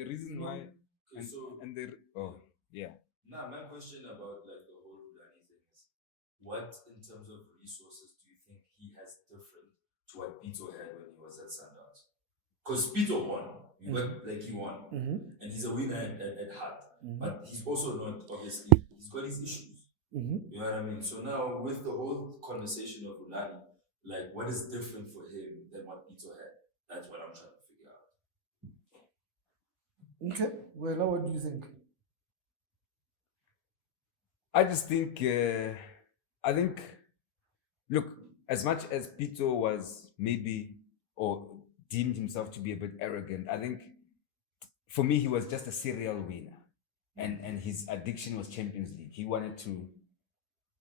the reason why, Okay, and the yeah. Now, my question about like the whole Rulani thing is, what in terms of resources do you think he has different to what Pito had when he was at Sundowns? Because Pito won, he won, and he's a winner at heart. But he's also not, obviously, he's got his issues. You know what I mean? So now with the whole conversation of Rulani, like what is different for him than what Pito had? That's what I'm trying to figure out. Okay. Well, now what do you think? I just think, look, as much as Pito was maybe or deemed himself to be a bit arrogant, I think for me he was just a serial winner, and his addiction was Champions League. He wanted to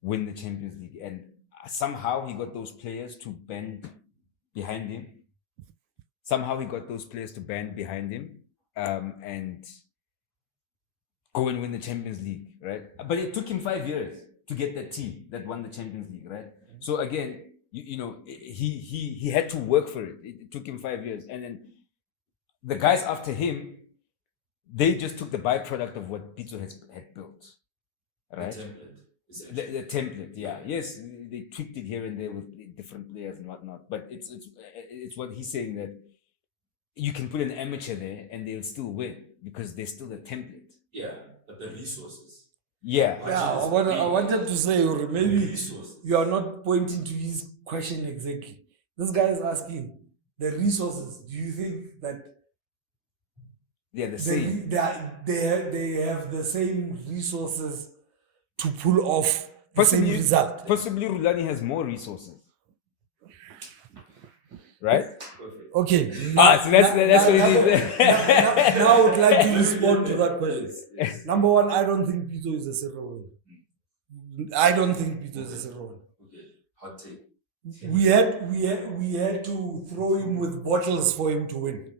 win the Champions League, and somehow he got those players to bend behind him. And go and win the Champions League, right? But it took him 5 years to get that team that won the Champions League, right? So again, you know, he had to work for it. It took him 5 years, and then the guys after him, they just took the byproduct of what Pito had built, right? The template, yeah. Yes, they tweaked it here and there with different players and whatnot, but it's what he's saying, that you can put an amateur there and they'll still win because they're still the template. Yeah, but the resources. Yeah, I wanted to say, or maybe you are not pointing to his question exactly. This guy is asking the resources. Do you think that they're the same? They have the same resources to pull off the same result? Possibly Rulani has more resources. Right? Okay. So that's what it is. Now I would like to respond to that question. Number one, I don't think Pito is a serial winner. I don't think Pito is a serial winner. Okay, hot take. We had to throw him with bottles for him to win.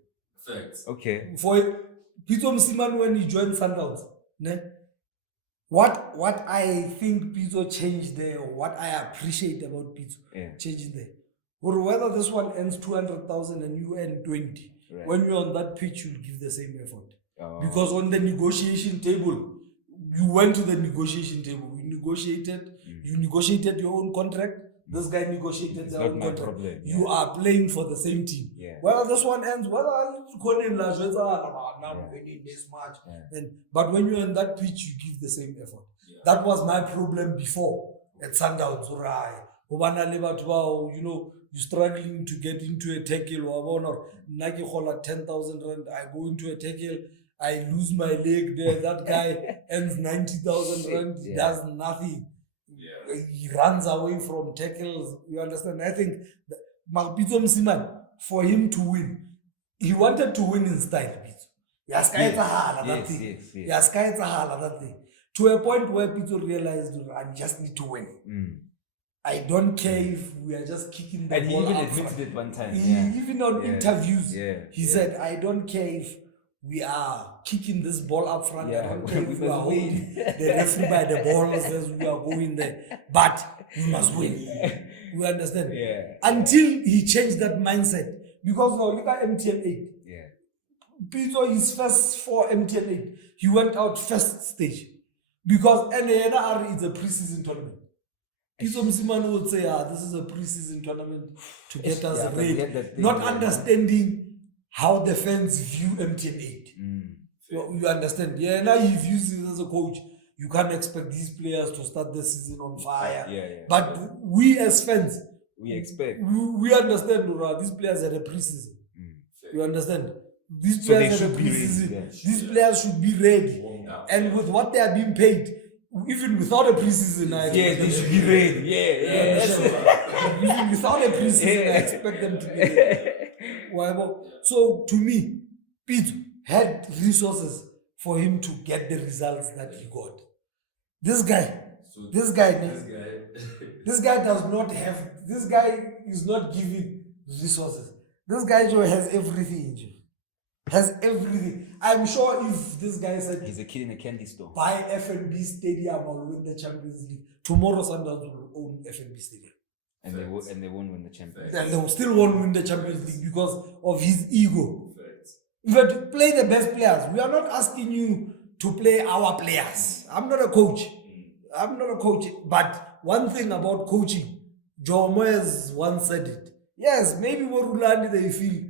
Facts. Okay. For Pito Msiman, when he joined Sundowns, what I think Pito changed there, what I appreciate about Pito changing there, or whether this one ends 200,000 and you earn 20, right. When you're on that pitch, you'll give the same effort. Because on the negotiation table, you went to the negotiation table, you negotiated your own contract, this guy negotiated their own contract. Problem, yeah. You are playing for the same team. Yeah. Whether this one ends, whether I'll call him now we need this much. Yeah. But when you're on that pitch, you give the same effort. Yeah. That was my problem before at Sundowns. You know, you're struggling to get into a tackle or 10,000 rand. I go into a tackle, I lose my leg there. That guy earns 90,000 rand, does nothing. Yeah. He runs away from tackles. You understand? I think Pito Msiman, for him to win, he wanted to win in style. Yes. To a point where Pito realized, I just need to win. I don't care if we are just kicking the ball. And he even admitted it one time. Even on interviews, he said, I don't care if we are kicking this ball up front. I don't care if we are holding the referee by the ball as we are going there. But we must win. We understand? Yeah. Until he changed that mindset. Because now look at MTN 8. Yeah. Pito, his first 4 MTN 8, he went out first stage. Because NANR is a pre-season tournament. Pito Msiman would say, this is a pre-season tournament to get us ready. Not understanding how the fans view MTN 8. You understand? Yeah, now he views it as a coach. You can't expect these players to start the season on fire. But we as fans, we expect. We understand, these players had a pre-season. You understand? These players had a pre-season. These players should be ready. And with what they are being paid, even without a pre-season, they should be ready. Even without a pre-season, I expect them to be ready. So to me, Pete had resources for him to get the results that he got. This guy does not have. This guy is not giving resources. This guy has everything. Has everything. I'm sure if this guy said he's a kid in a candy store, buy FNB Stadium or win the Champions League, tomorrow Sundowns will own FNB Stadium. And they won't win the Champions League. And they still won't win the Champions League because of his ego. But play the best players. We are not asking you to play our players. I'm not a coach. I'm not a coach. But one thing about coaching, Joe Moyes once said it. Yes, maybe for Rulani they feel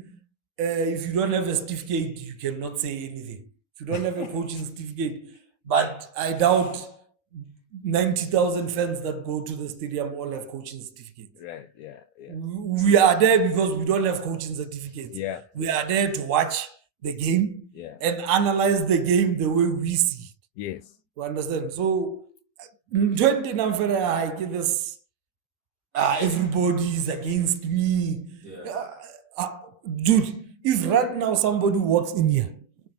if you don't have a certificate, you cannot say anything. If you don't have a coaching certificate, but I doubt 90,000 fans that go to the stadium all have coaching certificates. Right. Yeah. We are there because we don't have coaching certificates. Yeah. We are there to watch the game Yeah. and analyze the game the way we see it. Yes. You understand? So, 20 I give this. Everybody is against me. Yeah. Dude, if right now somebody walks in here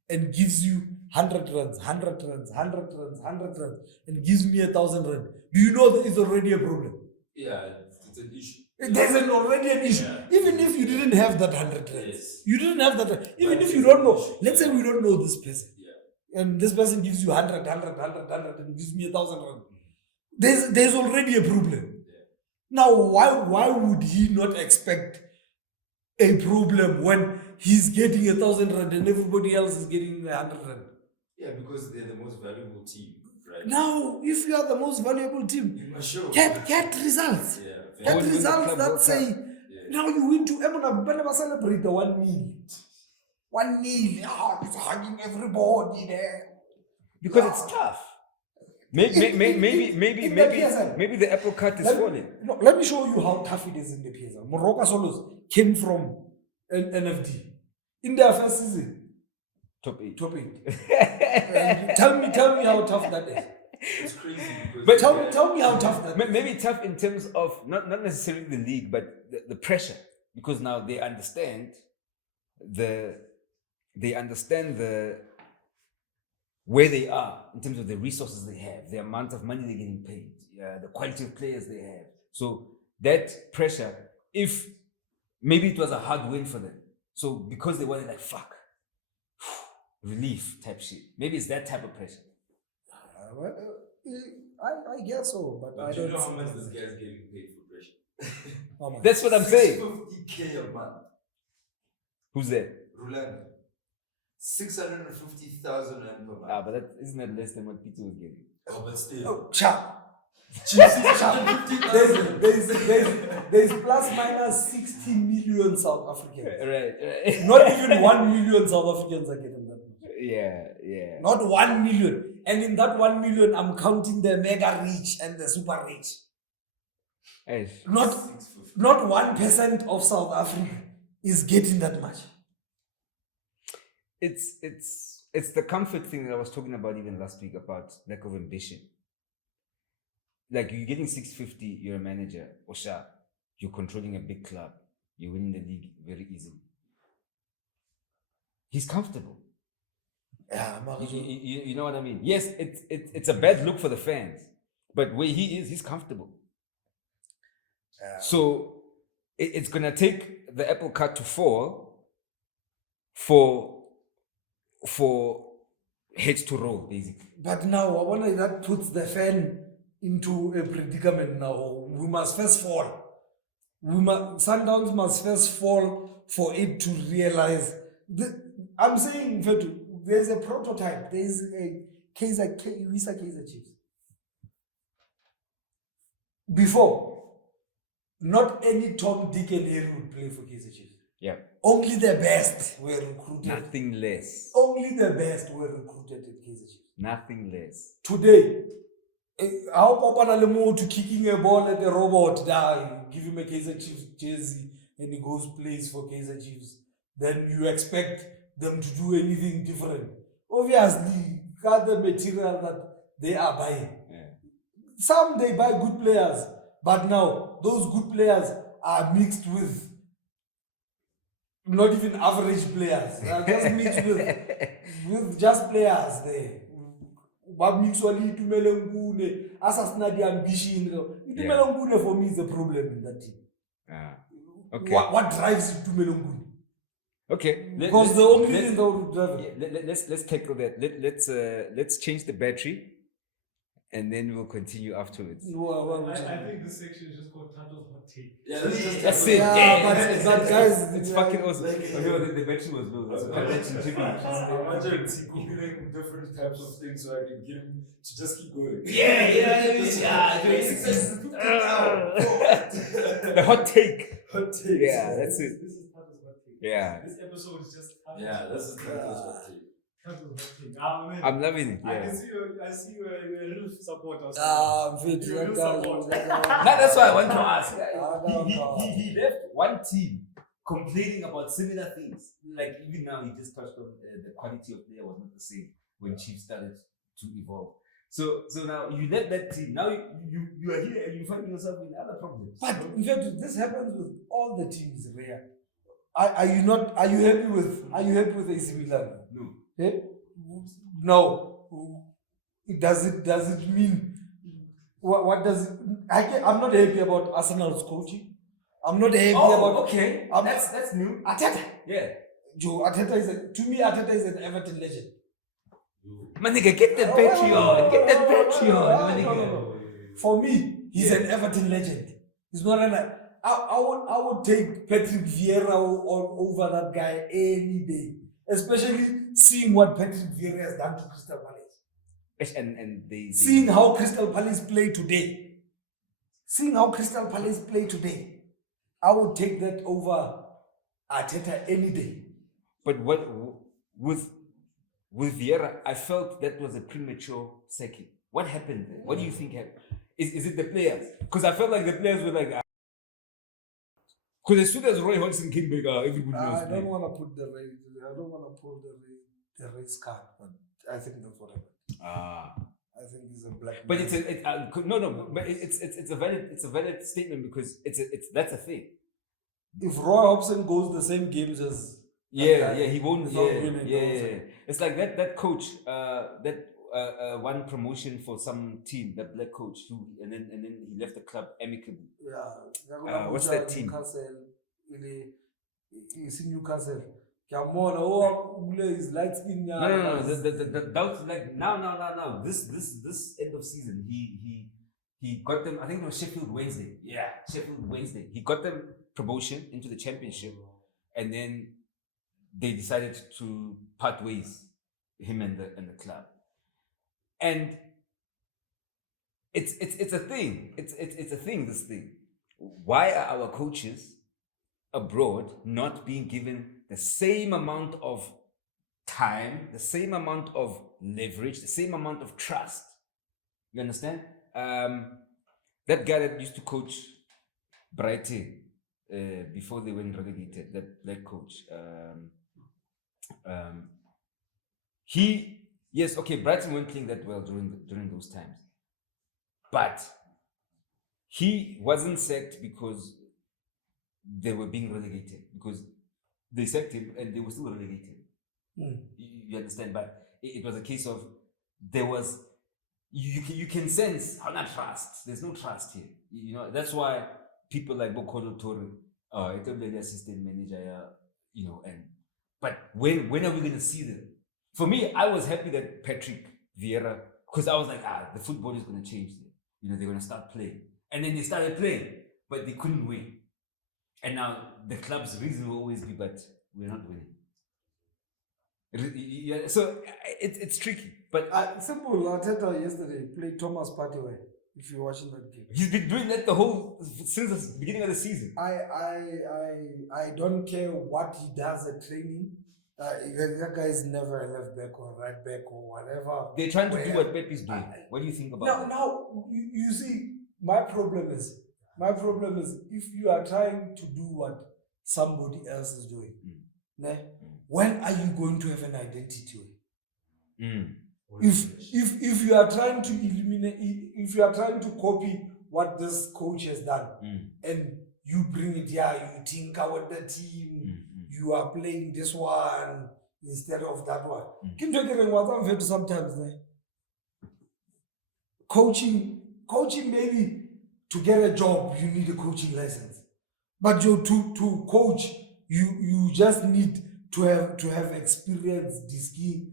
and gives you 100 runs, 100 runs, 100 runs, 100 runs, and gives me 1,000 runs, do you know that it's already a problem? Yeah, it's an issue. There's already an issue. Yeah. Even if you didn't have that 100 runs, Yes. you didn't have that. Even But if you there's don't an know, issue. let's say we don't know this person, Yeah. and this person gives you 100, 100, 100, 100, and gives me 1,000 runs. There's already a problem. Now, why would he not expect a problem when he's getting 1,000 rand and everybody else is getting 100 rand? Yeah, because they're the most valuable team, right? Now, if you are the most valuable team, You must show. get results. Yeah. Get Win the results Club that World say, Yeah. now you win to Emma, but never celebrate the 1-0. 1-0. Oh, it's hugging everybody there. Because it's tough. Maybe In the PSL. maybe the apple cart is falling. Let me show you how tough it is in the PSL. Morocco Solos came from NFD. In their first season, Top 8. top 8. Tell me how tough that is. It's crazy because But Tell me how tough that is. Maybe tough in terms of not necessarily the league, but the pressure, because now they understand the where they are in terms of the resources they have, the amount of money they're getting paid, the quality of players they have. So that pressure, if maybe it was a hard win for them, so because they were like fuck, relief type shit. Maybe it's that type of pressure. I guess so, but I But you don't know how see much that. this guy's getting paid for pressure? How much? That's what I'm saying. 650K a month. Who's that? Rulani. 650,000 rand per month. But isn't that less than what Peter was getting? Oh, but still. Oh, chap. Chief, 650,000. There's plus minus 16 million South Africans. Right. Not even 1 million South Africans are getting that much. Yeah. Not 1 million. And in that 1 million, I'm counting the mega rich and the super rich. Hey, Not 650. 1% of South Africa is getting that much. it's the comfort thing that I was talking about even last week about lack of ambition. Like you're getting 650, you're a manager, or sure, you're controlling a big club, you're winning the league very easily. He's comfortable. Yeah, You know what I mean? Yes, it's a bad look for the fans, but where he is, he's comfortable. So it's gonna take the apple cart to fall for heads to roll, basically. But now, I wonder if that puts the fan into a predicament now. We must first fall. Sundowns must first fall for it to realize. I'm saying, Thato, there's a prototype. There's a Kaiser Chiefs. Before, not any Tom, Dick, and Harry would play for Kaiser Chiefs. Yeah. Only the best were recruited. Nothing less. Only the best were recruited at Kaiser Chiefs. Nothing less. Today, how Papa Nalemo to kicking a ball at the robot, give him a Kaiser Chiefs jersey and he goes plays for Kaiser Chiefs. Then you expect them to do anything different. Obviously, got the material that they are buying. Yeah. Some they buy good players, but now those good players are mixed with not even average players. They are just mixed with just players there. What mix only Itumeleng Ngune, Asasna the ambition. Itumeleng Ngune for me is a problem in that team. Okay. What drives Itumeleng Ngune? Okay. Because the only thing that would drive it. Let's tackle that. Let's change the battery and then we'll continue afterwards. I think this section is just called Thato's hot take. Yeah, this is just That's it. Yeah, but guys, it's yeah, fucking awesome. like- The battery was low. That's why that's Imagine googling different types of things so I can get him to just keep going. The hot take. Hot takes. Yeah, that's it. This is Thato's hot take. Yeah, This episode is just Thato's Yeah, this is Thato's hot take. Thato's hot take. Ah, man. I'm loving it. I Yeah. can see you're a real supporter. Fit, You that will guy- support. that guy- Now that's why I want to ask. no. He left one team complaining about similar things. Like even now, he just touched on the quality of player was not the same when Chiefs started to evolve. So now you left that team. Now you are here and you find yourself in other problems. But in fact, this happens with all the teams. Rare. Are you not? Are you happy with? Are you happy with AC Milan? No. Eh? No. Does it mean? What does it? I'm not happy about Arsenal's coaching. I'm not happy about. okay. That's new. Arteta. Yeah. Joe Arteta to me, Arteta is an Everton legend. My nigga, get that Patreon. Get that Patreon. My nigga. No. For me, he's an Everton legend. He's not an. I would take Patrick Vieira over that guy any day. Especially seeing what Patrick Vieira has done to Crystal Palace. And they Seeing how Crystal Palace play today. I would take that over Arteta any day. But what with Vieira, I felt that was a premature sacking. What happened there? What do you think happened? Is it the players? Because I felt like the players were like, because as soon as Roy Hodgson came back, everybody was I playing. don't want to put the race. I don't want to pull the race card, but I think that's what happened. I think he's a black. But man. but it's a valid statement because that's a thing. If Roy Hobson goes the same games as He won't. without winning Yeah. also. It's like that coach one promotion for some team, that black coach who and then he left the club amicably. What's that team? Newcastle. It's in Newcastle. Is light skin. No. The doubts like now. This end of season, he got them. I think it was Sheffield Wednesday. Yeah, Sheffield Wednesday. He got them promotion into the championship, and then they decided to part ways, him and the club. And it's a thing. It's a thing. This thing. Why are our coaches abroad not being given the same amount of time, the same amount of leverage, the same amount of trust? You understand? That guy that used to coach Brighton before they went relegated, that black coach. Brighton weren't playing that well during those times, but he wasn't sacked because they were being relegated, because they sacked him and they were still relegated. You understand? But it was a case of there was you can sense how not trust. There's no trust here. You know, that's why people like Bokolo Tore, the assistant manager, but when are we gonna see them? For me, I was happy that Patrick Vieira, because I was like, the football is gonna change there. They're gonna start playing. And then they started playing, but they couldn't win. And now the club's reason will always be, but we're not winning. Yeah, so it's tricky. But simple. Arteta yesterday played Thomas Partey. If you're watching that game, he's been doing that since the beginning of the season. I don't care what he does at training. That guy is never a left back or right back or whatever. They're trying to do what Pep is doing. What do you think about that? Now you see, my problem is if you are trying to do what somebody else is doing, when are you going to have an identity? If you are trying to eliminate, if you are trying to copy what this coach has done, and you bring it here, you tinker with the team, you are playing this one instead of that one. Sometimes coaching maybe to get a job you need a coaching license, but to coach you just need to have experienced the scheme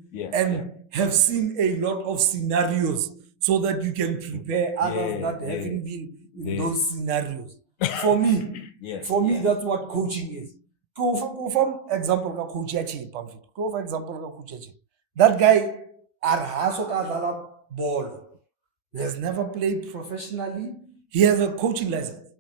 have seen a lot of scenarios so that you can prepare others Yeah, that yeah. haven't been in Yeah. those scenarios. For me, Yeah. that's what coaching is. Go from example ka coach ya Chipa mfethu. Go for example ka coach ya Chipa. That guy arhaso ka dlala ball. He has never played professionally. He has a coaching license.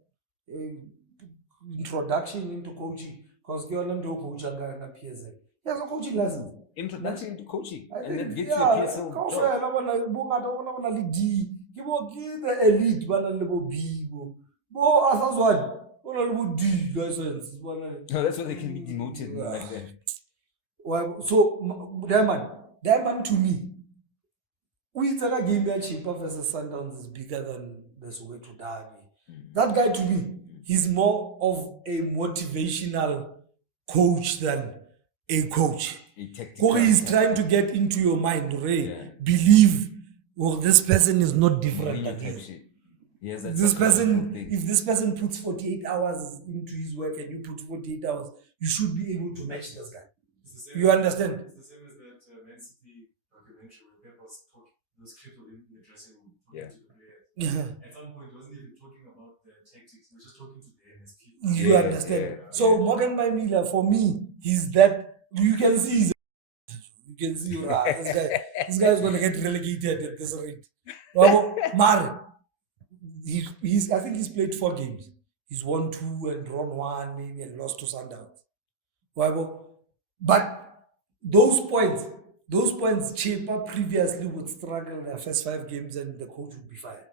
Introduction into coaching. Because you are coach na PSL. He has a coaching license. Introduction into coaching. I And think, that gets yeah, you a PSL job. The elite, but a little B. Bo, as one. What D license? No, that's why they can be demoted like that. Well, so Diamond to me, we take a game that Chipa versus Sundowns is bigger than the Soweto Derby. That guy to me, he's more of a motivational coach than a coach. Corey is trying to get into your mind, Ray. Believe, this person is not different than you. Yes, This person, if this person puts 48 hours into his work and you put 48 hours, you should be able to match this guy. You understand? It's the same as that Man City documentary where Pep was critical in the dressing room, talking to the players. Yeah. At some point, he wasn't even talking about the tactics, he was just talking to them as people. You understand? So Morgan Maimila, for me, he's that. You can see you can see this guy is going to get relegated at this rate. Mare, I think he's played 4 games. He's won 2 and drawn 1, maybe, and lost to Sundowns. But those points, Chepa previously would struggle in their first 5 games and the coach would be fired.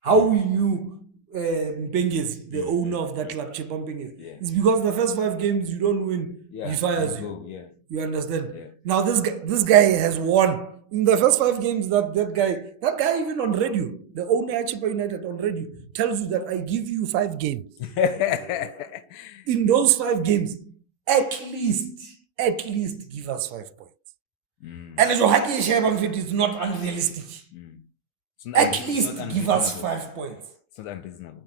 How we knew Mpenges, the owner of that club, Chepa Mpenges, is because the first 5 games you don't win, he fires you. You understand? Yeah. Now this guy has won. In the first 5 games, that guy even on radio, the owner at Chepa United on radio, tells you that I give you 5 games. In those 5 games, at least give us 5 points. And so Haki Shebamfit is not unrealistic. At least give us 5 points. It's not unreasonable.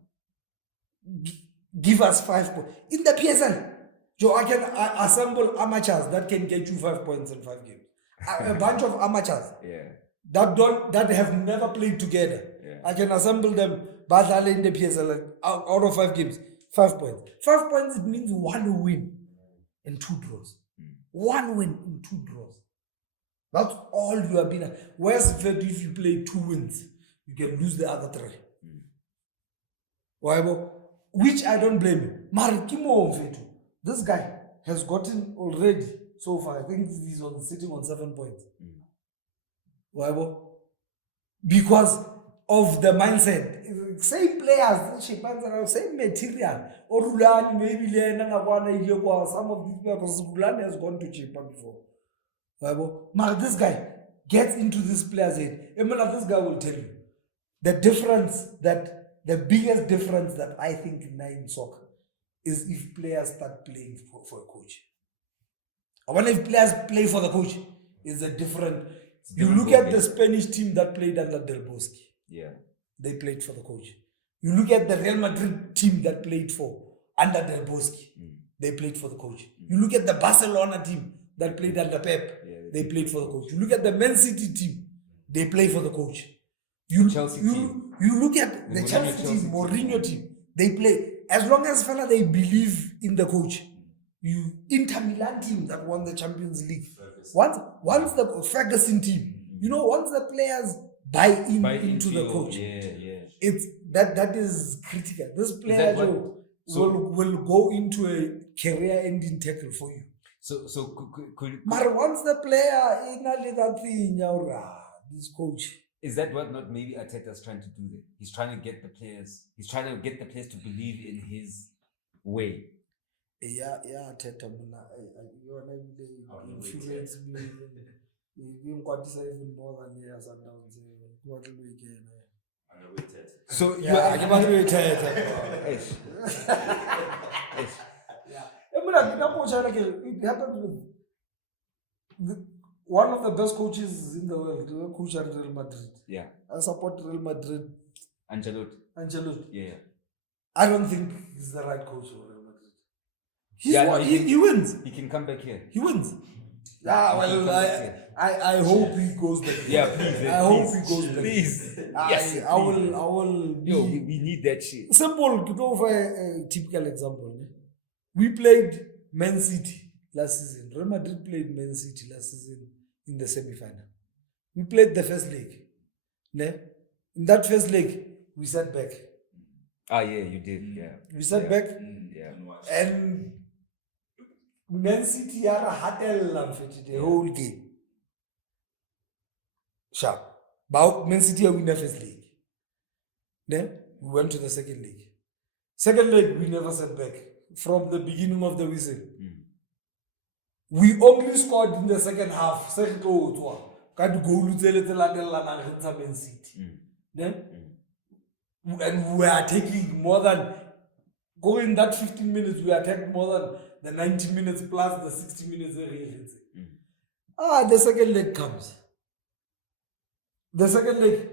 Give us 5 points. In the PSL, Joe, I can assemble amateurs that can get you 5 points in 5 games. A bunch of amateurs that have never played together. I can assemble them, but in the PSL out of 5 games, 5 points. 5 points, it means 1 win and 2 draws. 1 win and 2 draws. That's all you have been. Whereas if you play 2 wins, you can lose the other 3. Which I don't blame you. Marikimo, this guy has gotten already so far. I think he's sitting on 7 points. Because of the mindset. Same players, same material. Or Rulani, maybe some of these players, because Rulani has gone to Chipa before. This guy gets into this player's head. This guy will tell you the biggest difference that I think in soccer is if players start playing for a coach. Or if players play for the coach, it's a different. You look at the Spanish team that played under Del Bosque. Yeah. They played for the coach. You look at the Real Madrid team that played for under Del Bosque. They played for the coach. You look at the Barcelona team that played under Pep. They played for the coach. You look at the Man City team. They play for the coach. You look at the Chelsea team, Mourinho team. They play. As long as they believe in the coach. Inter Milan team that won the Champions League. Once the Ferguson team, once the players buy into the coach, it's that is critical. This player will go into a career-ending tackle for you. But once the player in a little thing, this coach. Is that what not maybe Arteta's trying to do there? He's trying to get the players. He's trying to get the players to believe in his way. Yeah, Thato, you influence me. You got even more than years and downs. What will we get? So yeah, you might be tired. It happened with one of the best coaches in the world, coach at Real Madrid. Yeah. I support Real Madrid. Ancelotti. Yeah. I don't think he's the right coach for Real Madrid. He wins. He can come back here. He wins. Ah, well, I hope he goes back. Yeah, please. I hope he goes back. Please. Yes, I will. Yo, we need that shit. Simple, to go for a typical example. We played Man City last season. Real Madrid played Man City last season in the semi-final. We played the first leg. Ne? In that first leg, we sat back. Ah, yeah, you did. Yeah. We sat back, Yeah. and Man City are had the whole game. Sharp. But Man City win the first leg. Then we went to the second leg. Second leg, we never sat back. From the beginning of the whistle. We only scored in the second half. Second goal. Got goal Man City. Then and we are taking more than going that 15 minutes, we attacked more than the 90 minutes plus the 60 minutes. The second leg comes. The second leg,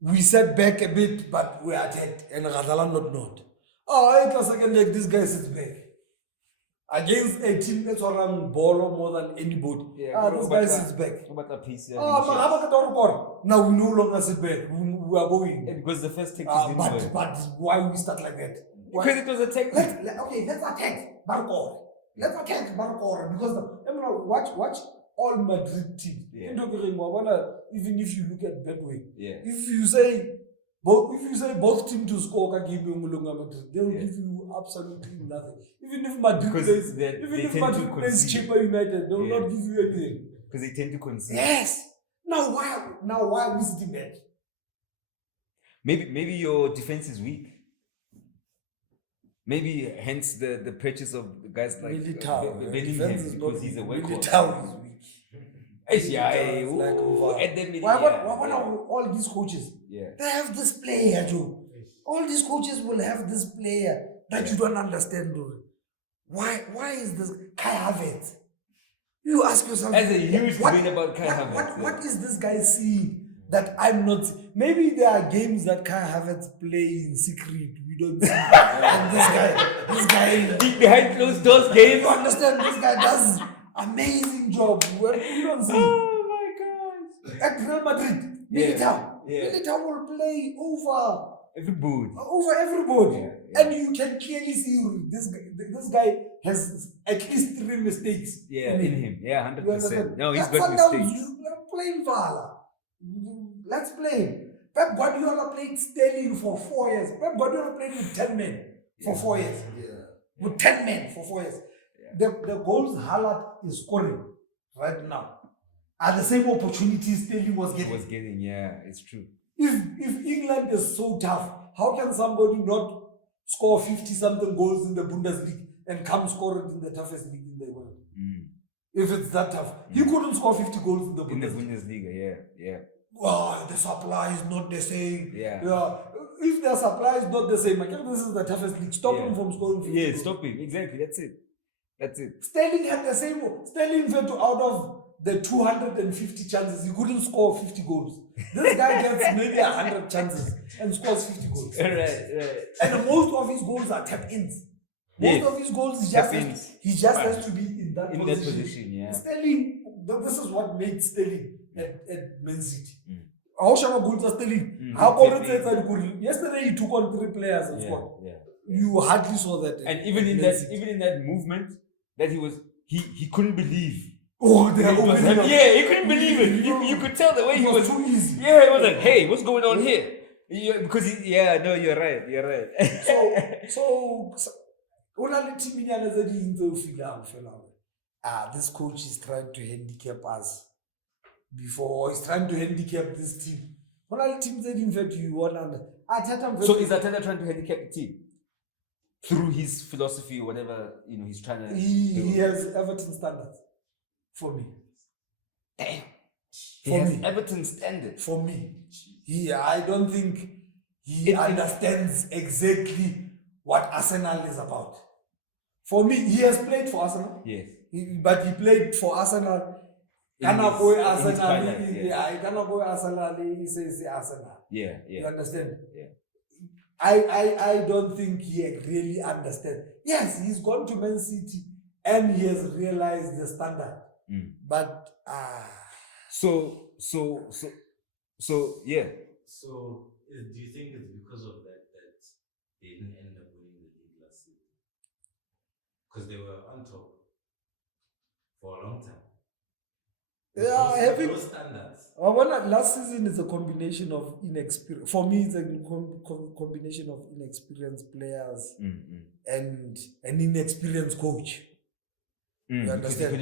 we sat back a bit, but we attacked, and Ghazala not. It's the second leg, this guy sits back. Against a team that's around ball more than anybody. This guy sits back. Now we no longer sit back. We are going. Because the first take but why we start like that? Because it was a technique. Let's attack Marco. Let's attack Marco. Because watch all Madrid teams. Yeah. Even if you look at Bedway, if you say both teams to score, they will give you absolutely nothing. Even if Madrid plays Cheaper United, they will not give you anything. Because they tend to concede. Yes. Now why are we sitting back? Maybe your defense is weak. Maybe hence the purchase of guys like Militao. Bellingham, because he's a workhorse. Militao is weak. Why all these coaches? Yeah. They have this player too. All these coaches will have this player that you don't understand, dude. Why is this Kai Havertz? You ask yourself. As a huge debate about Kai Havertz. What is this guy seeing that I'm not? Maybe there are games that Kai Havertz play in secret. We don't see. And this guy behind closed doors games. You understand? This guy does amazing job. We don't see. Oh my gosh. At Real Madrid, Militao will play over everybody. And you can clearly see this guy has at least 3 mistakes. In him. 100%. No, he's got mistakes. You're playing Vala. Let's play him. Pep Guardiola played Sterling for 4 years. Pep Guardiola played with 10 men for 4 years. With 10 men for 4 years. The goals Haaland is scoring right now are the same opportunities Sterling was getting. It's true. If England is so tough, how can somebody not score 50-something goals in the Bundesliga and come score it in the toughest league in the world? If it's that tough. He couldn't score 50 goals in the Bundesliga. Wow, the supply is not the same. If the supply is not the same, this is the toughest league. Stop him from scoring 50 goals. Stop him. Exactly. That's it. Sterling had the same. Sterling went out of the 250 chances. He couldn't score 50 goals. This guy gets maybe 100 chances and scores 50 goals. Right. And most of his goals are tap-ins. Most of his goals, he just has to be in that position. Sterling, this is what made Sterling at Man City. How shall goals are Sterling? Yesterday he took on 3 players and scored. You hardly saw that. And even in that movement, that he couldn't believe. They are opening up. He couldn't believe it. You could tell the way he was too easy. It was like, hey, what's going on here? Because you're right. So this coach is trying to handicap us before he's trying to handicap this team. Team that in fact you want So is Thato trying to handicap the team? Through his philosophy or whatever, he's trying to he has Everton standards for me. Damn. He has Everton standards. For me. I don't think he understands exactly what Arsenal is about. For me, he has played for Arsenal. Yes. But he played for Arsenal. Arsenal. Yeah. You understand? Yeah. I don't think he really understands. Yes, he's gone to Man City and he has realized the standard. But So yeah. So, do you think it's because of that they didn't end up winning the league last season? Because they were on top for a long time. Those standards. Last season is a combination of inexperience. For me, it's a combination of inexperienced players and an inexperienced coach. You understand?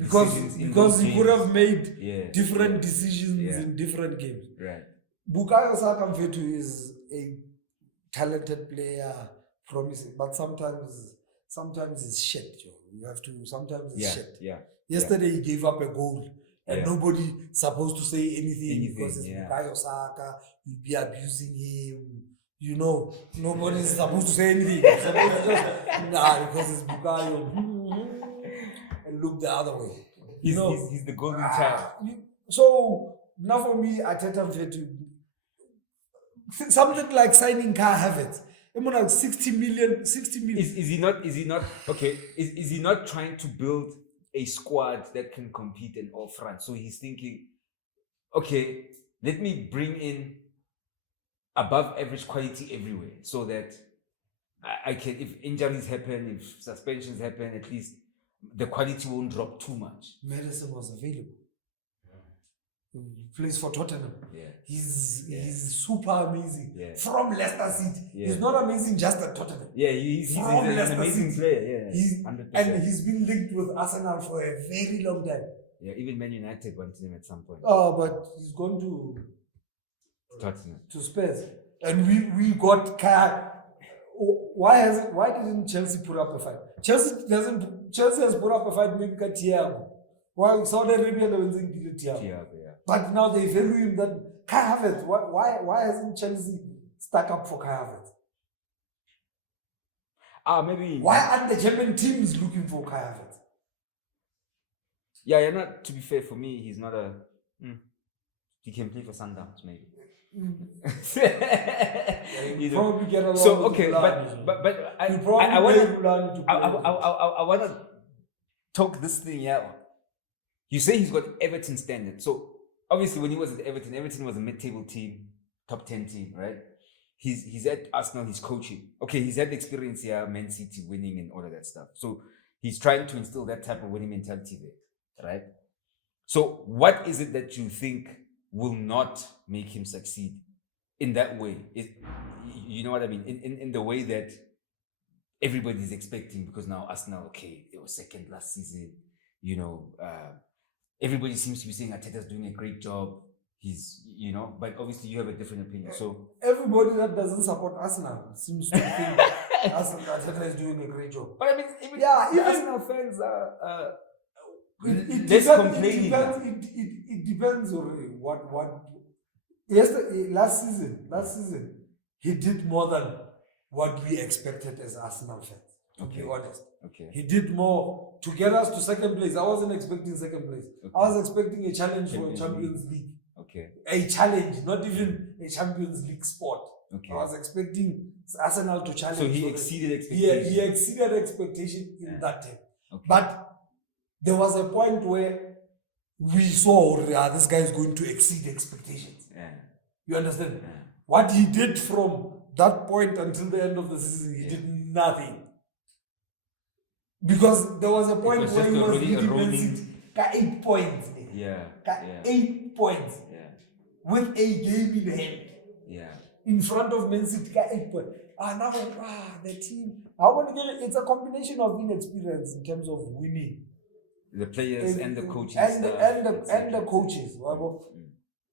Because he could have made different decisions in different games. Right. Bukayo Saka Mfethu is a talented player, promising, but sometimes it's shit, Joe. You have to. Sometimes it's shit. Yeah. Yesterday he gave up a goal, and nobody supposed to say anything because it's Bukayo Saka. You'll be abusing him. You know, nobody's supposed to say anything. You're supposed to just because it's Bukayo. And look the other way. He's the golden child. So now for me, Arteta Mfethu, something like signing Kai Havertz. 60 million. Is he not okay? Is he not trying to build a squad that can compete in all fronts? So he's thinking, okay, let me bring in above average quality everywhere, so that I can, if injuries happen, if suspensions happen, at least the quality won't drop too much. Madison was available. He plays for Tottenham. Yeah. He's super amazing. Yeah. From Leicester City. Yeah. He's not amazing just at Tottenham. Yeah, he's an amazing player. Yeah, 100%. And he's been linked with Arsenal for a very long time. Yeah, even Man United wanted him at some point. Oh, but he's gone to Tottenham. To Spurs. And we got Kai. Why didn't Chelsea put up a fight? Chelsea has put up a fight maybe Thiago. Why Saudi Arabia doesn't Thiago? Yeah. But now they value him that Kai Havertz. Why hasn't Chelsea stuck up for Kai Havertz? Maybe. Why aren't the German teams looking for Kai Havertz? Yeah, you're not. To be fair, for me, he's not a. He can play for Sundowns, maybe. Probably get along so with okay, Rulani. but I want to talk this thing out. You say he's got Everton standard. So obviously, when he was at Everton was a mid-table team, top 10 team, right? He's at Arsenal. He's coaching. Okay, he's had the experience here, Man City winning and all of that stuff. So he's trying to instill that type of winning mentality there, right? So what is it that you think will not make him succeed in that way? You know what I mean? In the way that everybody's expecting, because now Arsenal, okay, they were second last season. You know, everybody seems to be saying Arteta's doing a great job. He's, but obviously you have a different opinion. So everybody that doesn't support Arsenal seems to think Arteta is doing a great job. But I mean, even Arsenal fans are less complaining. It depends on what. Yesterday, last season, he did more than what we expected as Arsenal fans. To be honest, he did more to get us to second place. I wasn't expecting second place. I was expecting a challenge for a Champions League. A challenge, not even a Champions League spot. I was expecting Arsenal to challenge. So he exceeded expectations. He exceeded expectation in that time. But there was a point where we saw this guy is going to exceed expectations. You understand? What he did from that point until the end of the season, he did nothing. Because there was a point where he was leading Man City, got 8 points. 8 points. With a game in hand. In front of Man City, got 8 points. Now the team. It's a combination of inexperience in terms of winning. The players and the coaches. And the coaches.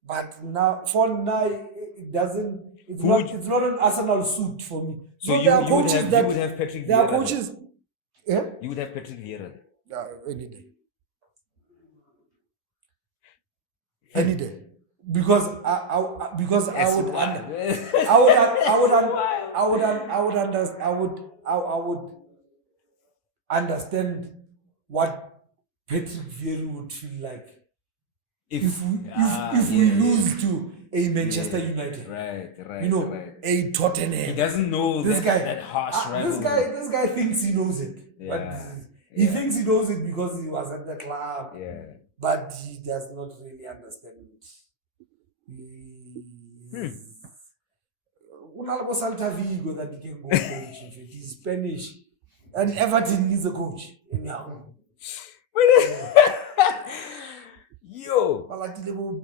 But now, it doesn't. It's not an Arsenal suit for me. So you would have Patrick Vieira. There are coaches. Yeah? You would have Patrick Vieira. Any day. Any day. Because I would understand what Patrick Vieira would feel like if we lose to a Manchester United, right? A Tottenham. He doesn't know this that harsh rivalry. This guy thinks he knows it, but He thinks he knows it because he was at the club, Yeah. but he does not really understand it. Unalbo Salta Vigo that he can go coach. In fact, he's Spanish, and Everton needs a coach. Anyhow. Yo.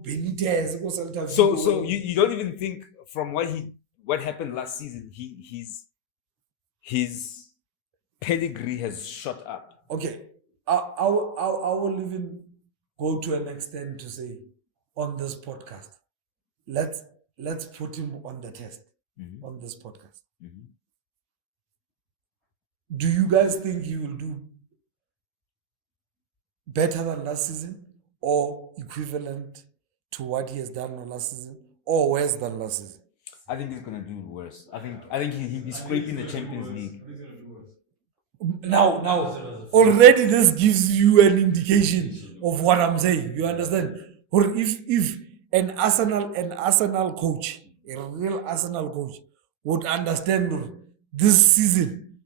Benitez, go Salta Vigo. So you don't even think from what happened last season, his pedigree has shot up. Okay, I will even go to an extent to say on this podcast, let's put him on the test on this podcast. Do you guys think he will do better than last season, or equivalent to what he has done last season, or worse than last season? I think he's gonna do worse. I think he'll be scraping the Champions League. Now, already this gives you an indication of what I'm saying. You understand? Or if an Arsenal coach, a real Arsenal coach, would understand this season,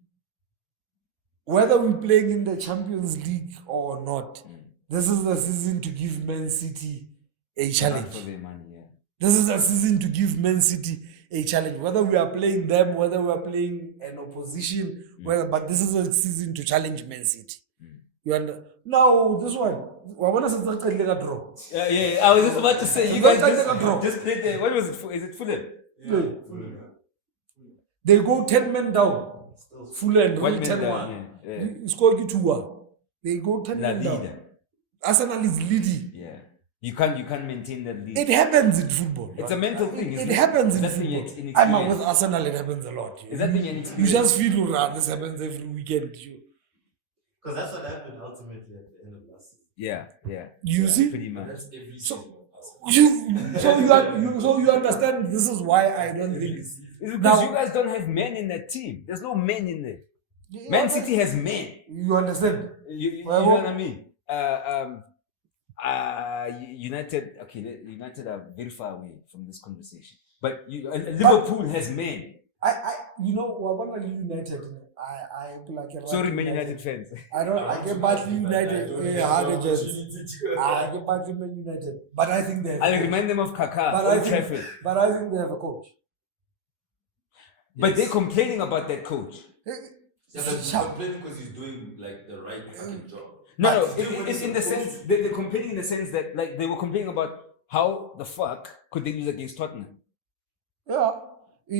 whether we're playing in the Champions League or not, this is the season to give Man City a challenge. For their money, yeah. This is the season to give Man City a challenge. Whether we are playing them, whether we are playing an opposition, but this is a season to challenge Man City. You understand? Now, this one, draw. Yeah. I was just about to say, you guys just played there. What was it? Is it Fulham? Yeah. They go 10 men down. Fulham, One really man 10-1. down, yeah. Score 2-1. They go 10 La men down. Liga. Arsenal is leading. Yeah. You can't maintain that lead. It happens in football. It's a mental thing. It happens in That's the football. inexperience. I'm with Arsenal, it happens a lot. Is that the You inexperience? just feel this happens every weekend. Because that's what happened ultimately at the end of last season. Yeah. You see? Pretty much. That's every So- season of Arsenal. So you understand this is why I don't think It's because Now- you guys don't have men in that team. There's no men in there. Man City has men. You understand? You Well, know what I mean? United are very far away from this conversation. But Liverpool has men. What are United? I like a Sorry, Man United fans. I get badly United. I get badly Man United. But I think they have I'll remind them of Kaká, Old Trafford. But I think they have a coach. But they're complaining about that coach. Yeah, but he's complaining because he's doing like the right fucking job. No, But he's doing what it's he's in the supposed sense they're complaining in the sense that like they were complaining about how the fuck could they lose against Tottenham, Yeah.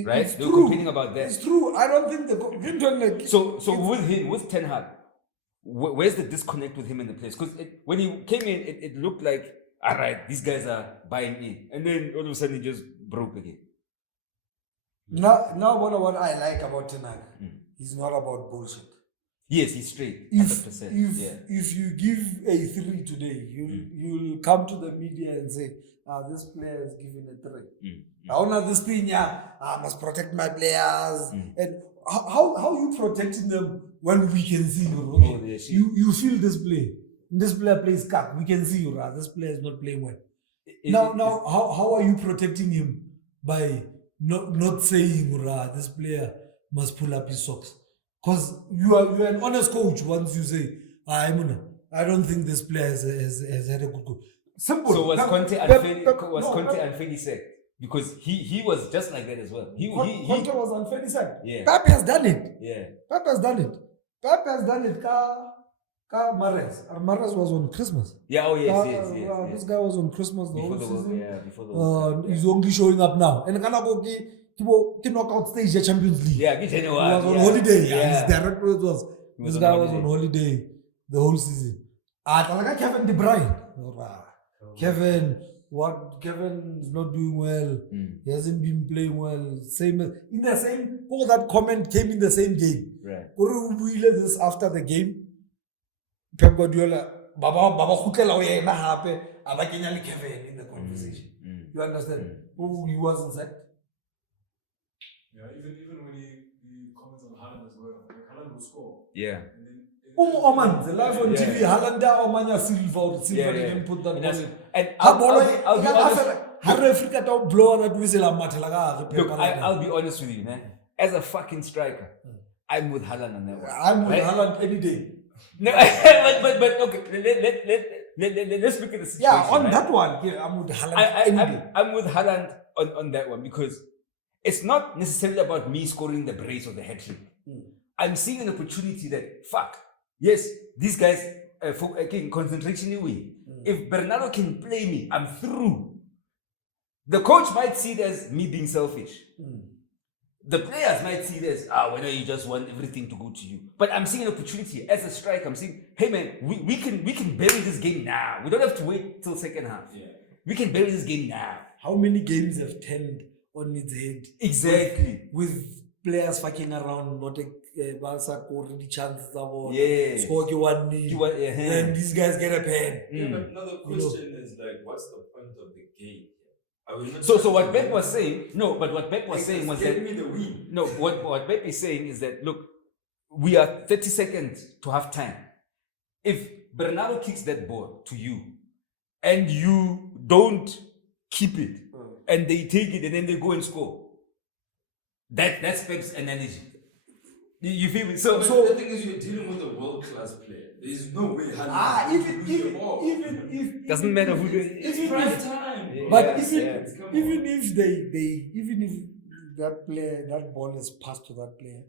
right? It's They were true. complaining about that. It's true. I don't think the So with him, with Ten Hag, where's the disconnect with him in the place? Because when he came in, it looked like, all right, these guys are buying in, and then all of a sudden he just broke again. Now what I like about Ten Hag, he's not about bullshit. Yes, he's straight, If 100%. if you give a 3 today, you'll come to the media and say, this player is given a 3. I want this thing, I must protect my players. And how you protecting them when we can see you? Okay? Oh, yes, You feel this play. This player plays cut. We can see you. This player is not playing well. Now, how are you protecting him by not saying this player must pull up his socks? Because you are an honest coach once you say, I don't think this player has had a good goal. Simple. So was Conte unfairly sacked? Because he was just like that as well. Conte was unfairly sacked. Yeah. Pep has done it. Yeah. Pep has done it. Pep has done it. Ka Mahrez. Mahrez was on Christmas. Yeah. Oh yes. This guy was on Christmas the Before whole the season. before the World Cup, He's only showing up now. And the knockout stage of Champions League. yeah. He was on holiday. Yeah. His direct quote was, was this on guy was holiday. on holiday the whole season. Like Kevin De Bruyne. Kevin is not doing well. He hasn't been playing well. All that comment came in the same game. Right. This after the game. Pep Guardiola, Baba khutlela yena hape aba kenya le Kevin in the conversation. You understand? Who he wasn't sacked. Yeah, even when he comments on Haaland as well, like Haaland will score. Yeah. And then Oman, the live on Yeah. TV, Haaland Omanya Silva Yeah. didn't put that goal. And I'll I'll be honest. Africa to blow that whistle and matelaga. Look, I'll be honest with you, man. As a fucking striker, I'm with Haaland on that one. I'm with Right? Haaland any day. No, but okay. Let's look at the situation. Yeah, on right? that one, yeah, I'm with Haaland. I'm with Haaland on that one because it's not necessarily about me scoring the brace or the hat trick. I'm seeing an opportunity that yes, these guys again concentration away. If Bernardo can play me, I'm through. The coach might see it as me being selfish. The players might see this, when you just want everything to go to you. But I'm seeing an opportunity as a striker. I'm saying, hey man, we can bury this game now. We don't have to wait till second half. Yeah. We can bury this game now. How many games have turned on its head? Exactly. With players fucking around, not Barca already chances about Yeah. score 1-0. Then these guys get a pen. Yeah, but another question is like, what's the point of the game? So what Pep was saying, what Pep was saying was get that me the win. no, what Pep is saying is that look, we are 30 seconds to half time. If Bernardo kicks that ball to you and you don't keep it and they take it and then they go and score, that's Pep's analogy. You feel me? So the thing is, you're dealing with a world-class player. There's no way Even if doesn't matter who it's prime time. Yeah. But Yes, even if even if that ball is passed to that player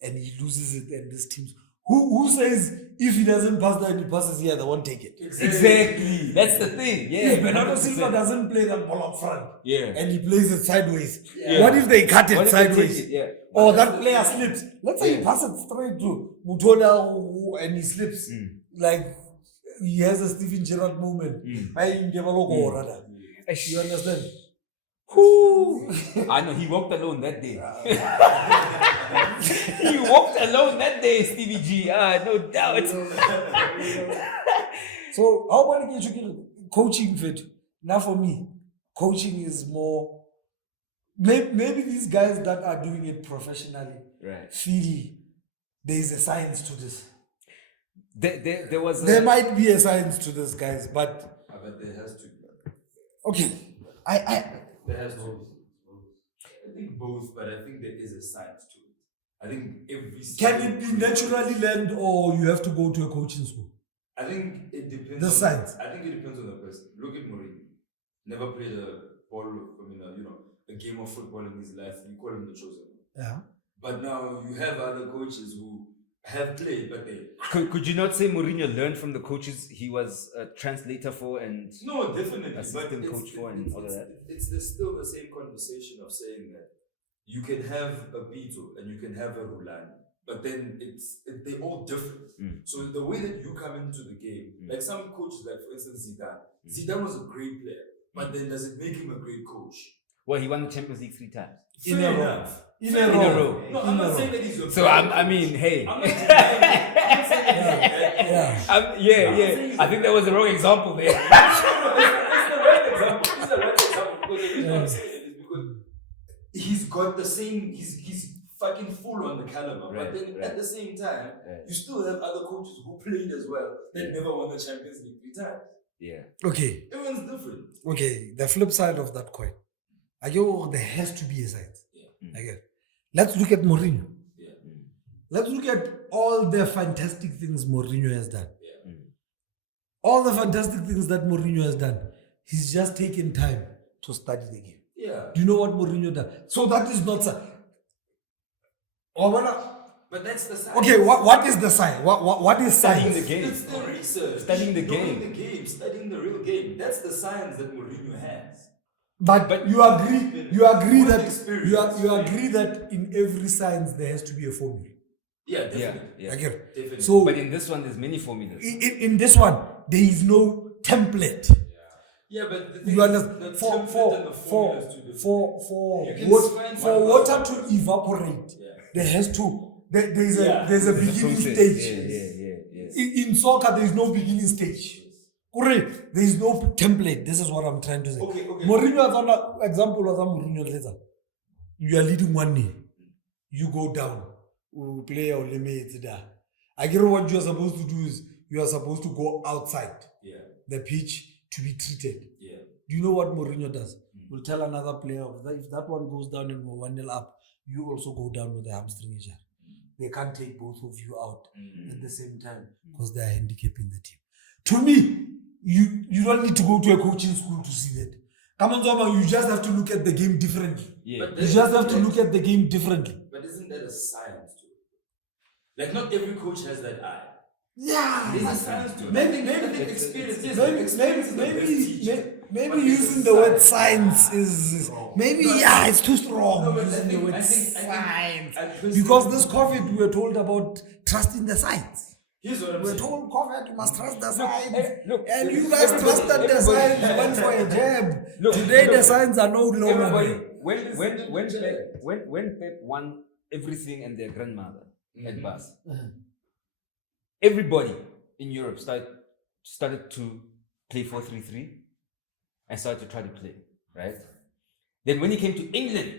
and he loses it and this team's who says if he doesn't pass that he passes here, they won't take it. Exactly. That's the thing. Yeah. If Bernardo 100%. Silva doesn't play that ball up front Yeah. and he plays it sideways, Yeah. what if they cut it What if they sideways? take it? Yeah. Or that player slips. Let's say he passes straight to Mutola and he slips. Like he has a Steven Gerrard moment. You understand? I know he walked alone that day. He walked alone that day, Stevie G. No doubt. So how about coaching fit? Now for me, coaching is more. Maybe these guys that are doing it professionally feel there is a science to this. There might be a science to this, guys, but there has to be. okay. There has to be. I think both, but I think there is a science to it. I think Can it be naturally learned or you have to go to a coaching school? I think it depends. The science. I think it depends on the person. Look at Mourinho. Never played a ball. A game of football in his life. You call him the chosen one. Yeah. But now you have other coaches who have played, but they. Could you not say Mourinho learned from the coaches he was a translator for and No, definitely. assistant coach for and all of that? It's still the same conversation of saying that you can have a Pito and you can have a Rulani, but then they're all different. So the way that you come into the game, like some coaches, like for instance Zidane was a great player, but then does it make him a great coach? Well, he won the Champions League 3 times. In a row. No, I'm not saying that he's a So I mean, hey. I'm not saying that. I think that was the wrong example there. That's the right example. It's the right example because the reason I'm saying it is because he's got the same. He's fucking full on the caliber, but then at the same time, you still have other coaches who played as well that never won the Champions League 3 times. Yeah. Okay. Everyone's different. Okay. The flip side of that coin. There has to be a side. Again. Let's look at Mourinho. Yeah. Let's look at all the fantastic things Mourinho has done. Yeah. All the fantastic things that Mourinho has done. He's just taken time to study the game. Yeah. Do you know what Mourinho does? So that is not. But that's the science. Okay, what is the science? What is Studying science? the game. It's the research. Studying the Knowing game. the game, studying the real game. That's the science that Mourinho has. But you agree With that experience. you agree that in every science there has to be a formula. Yeah, definitely. Yeah. Again. Definitely. So But in this one, there's many formulas. in this one, there is no template. Yeah, but the thing You is, understand? the For template and the formula is too different. You can find for one water person. to evaporate, Yeah. there has to there's Yeah. a beginning Process. stage. Yeah. In soccer, there is no beginning stage. Correct. There is no template. This is what I'm trying to say. Okay. Mourinho has an example of Mourinho later. You are leading 1-0. You go down. Play your limits there. I get what you are supposed to do is you are supposed to go outside the pitch to be treated. Yeah. Do you know what Mourinho does? Will tell another player if that one goes down and go 1-0 up, you also go down with a hamstring injury. they can't take both of you out Mm. at the same time because they are handicapping the team. To me, you don't need to go to a coaching school to see that. Come on, Zoma, you just have to look at the game differently. Yeah. But You just have to look at the game differently. But isn't that a science to it? Like, not every coach has that eye. Yeah. There's a science to it. Maybe- I think experience is Maybe, experience is the best teacher. maybe But there's using a the word science. science is maybe No, it's too strong. No, but using the word I science personally- because this COVID we were told about trusting the science. Here's what I'm We were saying. told COVID you must trust the science, look, and you guys trusted the science. You went for a jab. Look, Today the look. signs are no longer Everybody, there. when Pep won everything and their grandmother at Mhm. Bas, everybody in Europe started to play 4-3-3 and started to try to play, right? Then when he came to England,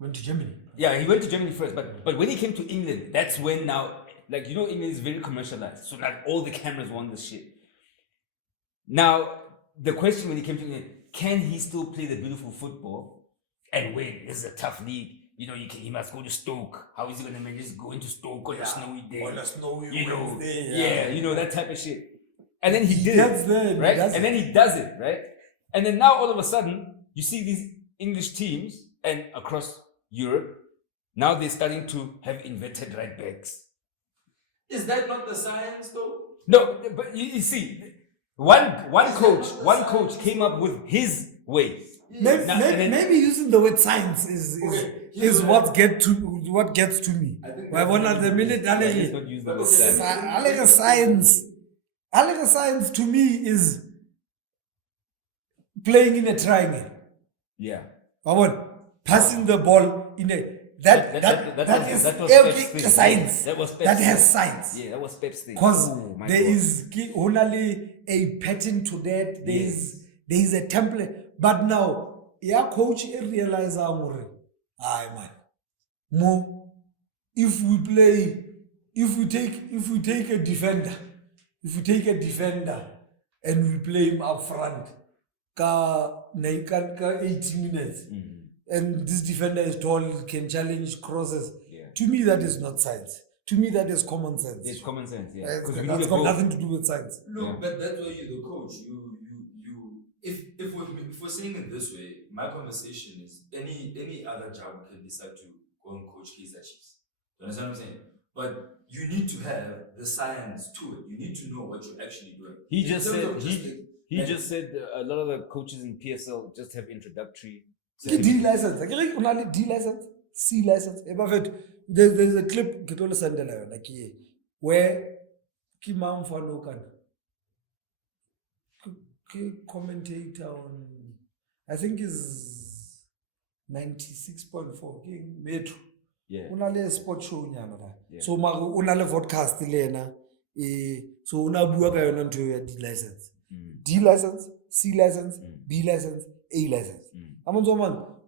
Went to Germany. yeah, he went to Germany first, but when he came to England, that's when now, like, you know, England is very commercialized, so like all the cameras want this shit. Now, the question when he came to England, can he still play the beautiful football and win? This is a tough league. You know, he must go to Stoke. How is he going to manage to go into Stoke on a snowy day? On a snowy You know, Wednesday, yeah, you know, that type of shit. And then he did gets it, there, he right? does And it. then he does it, right? And then now all of a sudden, you see these English teams and across Europe, now they're starting to have inverted right backs. Is that not the science, though? No, but you see, one coach came up with his way. Maybe, Now, and then- maybe using the word science is here's what gets to me. I think Why that's- at the minute Let's not use the word Okay. science. science to me is playing in a triangle. Yeah. Passing the ball in a that is was every Pep's thing. science. That was Pep's That thing. has science. Yeah, that was Pep's thing. Because Oh, my there God. is only a pattern to that. There is a template. But now, coach realize aye man. Mo, if we take a defender and we play him up front, ka 80 minutes. And this defender is tall, can challenge crosses. Yeah. To me, that is not science. To me, that is common sense. It's common sense, yeah. That's Because we need a got goal. nothing to do with science. Look, Yeah. but that's why you're the coach. If we're saying it this way, my conversation is any other job can decide to go and coach Kaizer Chiefs. You understand what I'm saying? But you need to have the science to it. You need to know what you're actually doing. He In just terms said of he just said a lot of the coaches in PSL just have introductory. Ke D license. Akere una le D license, C license. There's a clip ke tlo le sendela yona ke ye, where ke mang fano kana. Ke commentator on, I think is 96.4 ke Metro. Yeah. Una le sport show nyana la. Yeah. So una le vodcast le ena. So una bua ka yona ntho ya D license. D license, C license, B license, A license.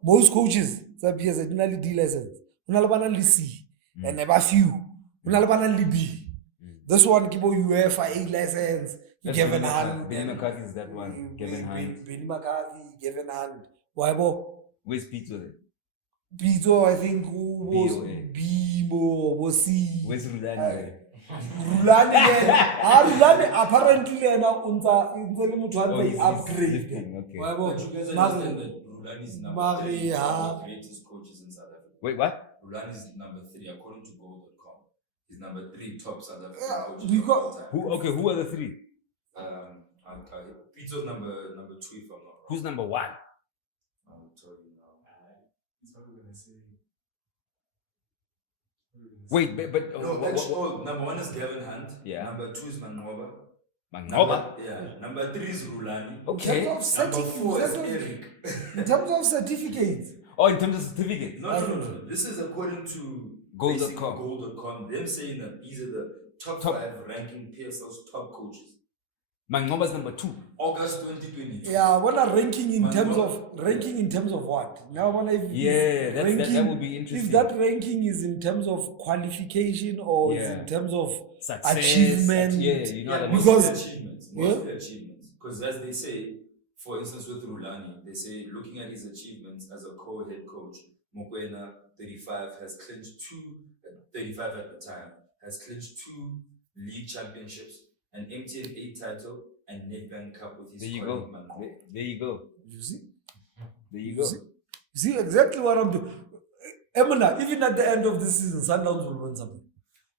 Most coaches sa PSL di na le D license. Una le bana le C. And a few. Una le bana le B. This one ke bo UEFA A license. Kevin Hunt. Benny McCarthy is that one. Kevin Hunt. Benny McCarthy, Kevin Hunt. Why bo? Where's Pizzo then? Pizzo, I think who was B or A? B or C. Where's Rulani then? Rulani apparently na unza le motho a Oh, tla he's upgrade. lifting, okay. Why bo? But you guys Mare- understand that Rulani is number Mare, 3 yeah. of the greatest coaches in South Africa. Wait, what? Rulani is number 3 according to goal.com. He's number 3 top South African Yeah, coaches because- of all time. Who are the three? Pizzo's number 2 if I'm not wrong. Who's number one? I'll tell you now. He's probably gonna say. Wait, but No, actually, number 1 is Gavin Hunt. Yeah. Number 2 is Mangoba. Mangoba? Yeah. Number 3 is Rulani. Okay. In terms of Number 4 is certificates. Eric. In terms of certificates. Oh, in terms of certificate. No. This is according to Goal.com. basically Goal.com. Them saying that these are the top 5 ranking PSL's top coaches. Mangoba's number 2. August 2022. Yeah, what are ranking in Man, terms what- of what? Now when I Yeah, that would be interesting. If that ranking is in terms of qualification or is Yeah. in terms of Success, achievement. yeah, you know what I mean? Because- Mostly achievements. Because as they say, for instance with Rulani, they say looking at his achievements as a co-head coach, Mokoena 35 has clinched 35 at the time, has clinched 2 league championships, an MTN 8 title, and Nedbank Cup with his There you colleague go. Mango. There you go. You see? There you go. You see exactly what I'm doing. Emina, even at the end of this season, Sundowns will win something.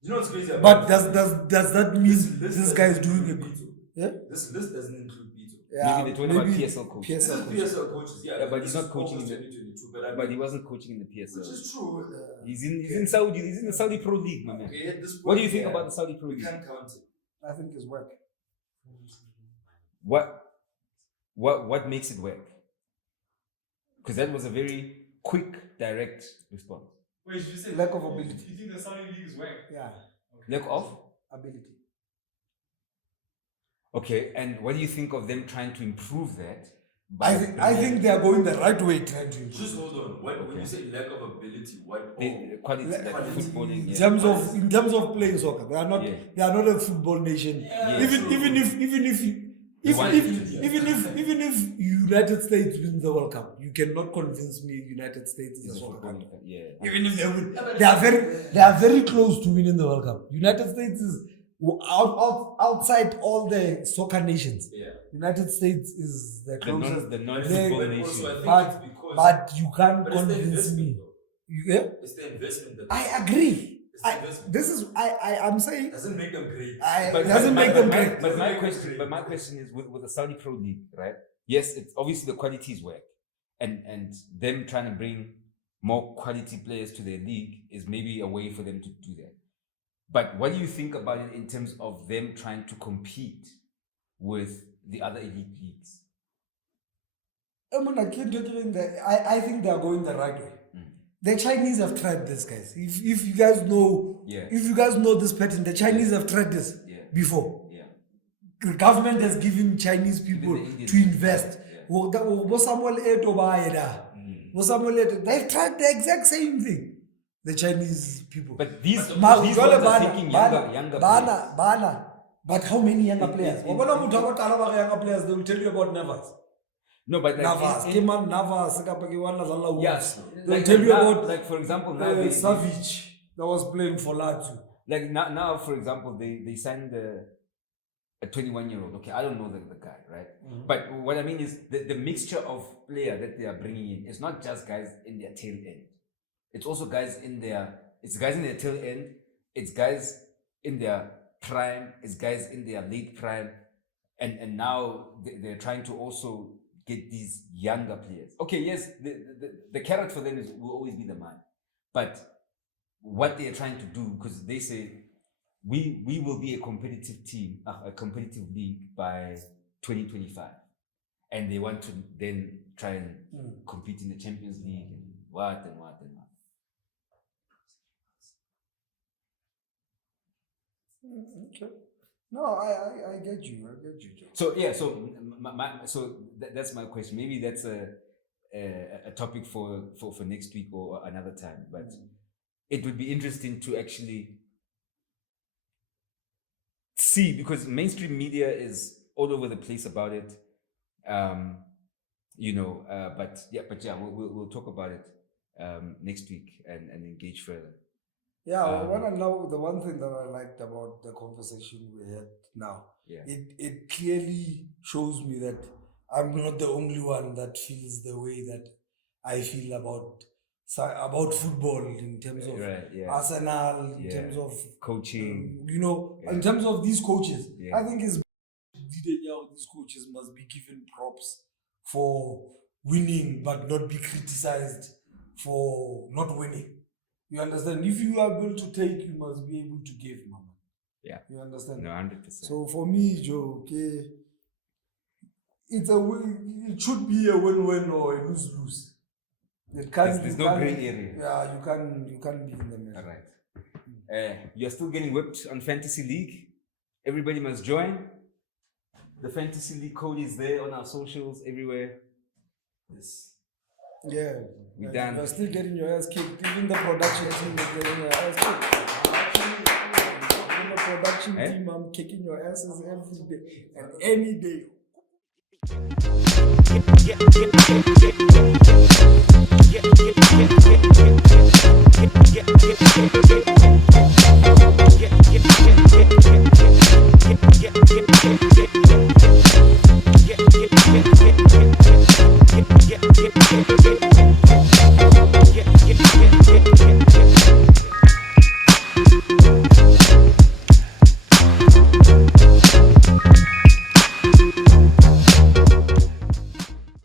You know what's crazy about But does that mean list this guy is doesn't doing include it? Beto. Yeah? This list doesn't include Beto. Yeah, Maybe they're talking about PSL coach. This is PSL coach. PSL coaches, yeah. Yeah, but this he's not is coaching August in the- 2022, but I mean, But he wasn't coaching in the PSL. which is true. He's in Saudi. He's in the Saudi Pro League, my man. Okay, at this point, What do you think yeah, about the Saudi Pro we League? can't count it. I think it's work. What makes it work? Because that was a very quick, direct response. Wait, you said Lack of ability. You think the Saudi league is whack? Yeah, Lack of? ability. Okay, and what do you think of them trying to improve that? I think they are going the right way trying to improve. Just hold on. When Okay. you say lack of ability, what? The quality, like quality. footballing. In Yeah. terms of playing soccer, they are not Yeah. they are not a football nation. Yeah, even true. even if want- even if United States win the World Cup, you cannot convince me United States is It's a a soccer football, country. yeah. Even if they win, they are very close to winning the World Cup. United States is outside all the soccer nations. Yeah. United States is the closest. The They- non-football But nation. also, I think But- it's because. But you can't but it's the convince investment, me. though. Yeah? It's the investment that. I agree. It's the investment. This is I'm saying Doesn't make them great. it doesn't make them great. But my Doesn't question, make but my question is with the Saudi Pro League, right? Yes, it's obviously the quality is work, and them trying to bring more quality players to their league is maybe a way for them to do that. But what do you think about it in terms of them trying to compete with the other elite leagues? I think they are going the right way. Mm. The Chinese have tried this, guys. If you guys know, Yeah. if you guys know this pattern, the Chinese have tried this Yeah. before. Yeah. The government has given Chinese people Even the Indians. to invest. Yeah. Samuel Eto'o ba yena. Mm. Samuel Eto'o, they've tried the exact same thing. The Chinese people. But these Ma- ones jwale are bana- taking bana- younger bana- players. bana. But how many younger In- players? in- Wabona motho a botala ba younger players, they will tell you about Navas. No, but like Navas, in- Keman Navas, kapa ke wana dlala Wolves. Yes. They'll tell you now, about like for example now they, Savic that was playing for Lazio. like now for example they signed a 21-year-old. Okay, I don't know the guy, right? But what I mean is the mixture of player that they are bringing in is not just guys in their tail end. It's also guys in their tail end. It's guys in their prime. It's guys in their late prime, and now they're trying to also get these younger players. Okay, yes, the carrot for them will always be the money, but what they're trying to do, because they say we will be a competitive team, a competitive league by 2025, and they want to then try and compete in the Champions League and what. Okay. No, I get you. I get you, Joe. So yeah, that's my question. Maybe that's a topic for next week or another time. But it would be interesting to actually see, because mainstream media is all over the place about it. But we'll talk about it next week and engage further. Yeah, the one thing that I liked about the conversation we had now, Yeah. it clearly shows me that I'm not the only one that feels the way that I feel about football in terms of Right, yeah. Arsenal, in Yeah. terms of Coaching. in Yeah. terms of these coaches. Yeah. I think these coaches must be given props for winning, but not be criticized for not winning. You understand? If you are able to take, you must be able to give, mama. Yeah. You understand? No, 100%. So for me, Joe, okay, it's a win. It should be a win-win or a lose-lose. It can't. There's you no can't- gray area. Yeah, you can't be in the middle. All right. You're still getting whipped on Fantasy League. Everybody must join. The Fantasy League code is there on our socials everywhere. Yes. Yeah. We're and done. You're still getting your ass kicked. Even the production team is getting your ass kicked. Even the production team, I'm kicking your asses every day and any day. Yeah.